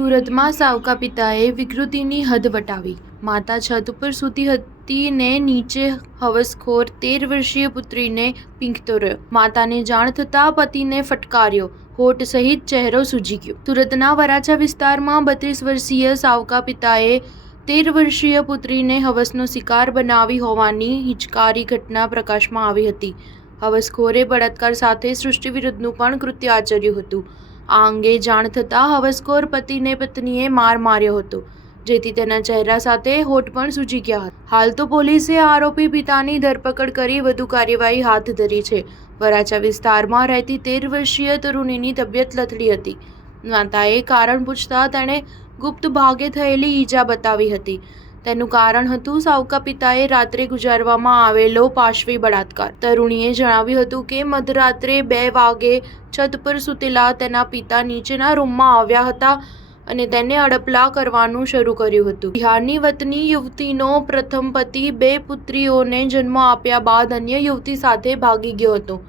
સુરતમાં સાવકા પિતાએ વિકૃતિની હદ વટાવી. માતા છત ઉપર સૂતી હતી ને નીચે હવસખોર 13 વર્ષીય પુત્રીને પીંખતો રહ્યો. માતાને જાણ થતાં પતિને ફટકાર્યો. હોઠ સહિત ચહેરો સૂજી ગયો. સુરતના વરાછા વિસ્તારમાં 32 વર્ષીય સાવકા પિતાએ 13 વર્ષીય પુત્રીને હવસનો શિકાર બનાવી હોવાની હિચકારી ઘટના પ્રકાશમાં આવી હતી. હવસખોરે બળાત્કાર સાથે સૃષ્ટિ વિરુદ્ધનું પણ કૃત્ય આચર્યું હતું. આ અંગે જાણ થતાં હવસખોર પતિને પત્નીએ માર માર્યો હતો, જેથી તેના ચહેરા સાથે હોઠ પણ સૂજી ગયા હતા. હાલ તો પોલીસે આરોપી પિતાની ધરપકડ કરી વધુ કાર્યવાહી હાથ ધરી છે. વરાછા વિસ્તારમાં રહેતી 13 વર્ષીય તરુણીની તબિયત લથડી હતી. માતાએ કારણ પૂછતા તેણે ગુપ્ત ભાગે થયેલી ઈજા બતાવી હતી. તેનું કારણ હતું સાવકા પિતાએ રાત્રે ગુજારવામાં આવેલો પાશવી બળાત્કાર. તરુણીએ જણાવ્યું હતું કે મધરાત્રે 2 વાગે છત પર સૂતેલા તેના પિતા નીચેના રૂમમાં આવ્યા હતા અને તેને અડપલા કરવાનું શરૂ કર્યું હતું. બિહારની વતની યુવતીનો પ્રથમ પતિ 2 પુત્રીઓને જન્મ આપ્યા બાદ અન્ય યુવતી સાથે ભાગી ગયો હતો.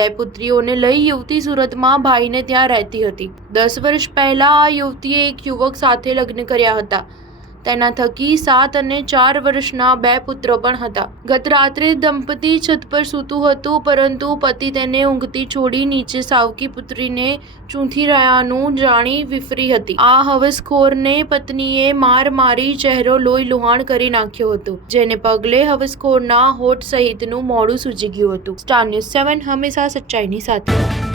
2 પુત્રીઓને લઈ યુવતી સુરતમાં ભાઈને ત્યાં રહેતી હતી. 10 વર્ષ પહેલા આ યુવતીએ એક યુવક સાથે લગ્ન કર્યા હતા. તેના થકી 7 અને 4 વર્ષના 2 પુત્રો પણ હતા. ગત રાત્રે દંપતી છત પર સૂતું હતું, પરંતુ પતિ તેને ઊંઘતી છોડી નીચે સાવકી પુત્રીને ચૂંથી રહ્યાનું જાણી વિફરી હતી. આ હવસખોરને પત્નીએ માર મારી ચહેરો લોહી લુહાણ કરી નાખ્યો હતો, જેને પગલે હવસખોરના હોઠ સહિતનું મોઢું સૂજી ગયું હતું. સ્ટાર ન્યૂઝ 7 હંમેશા સચ્ચાઈની સાથે.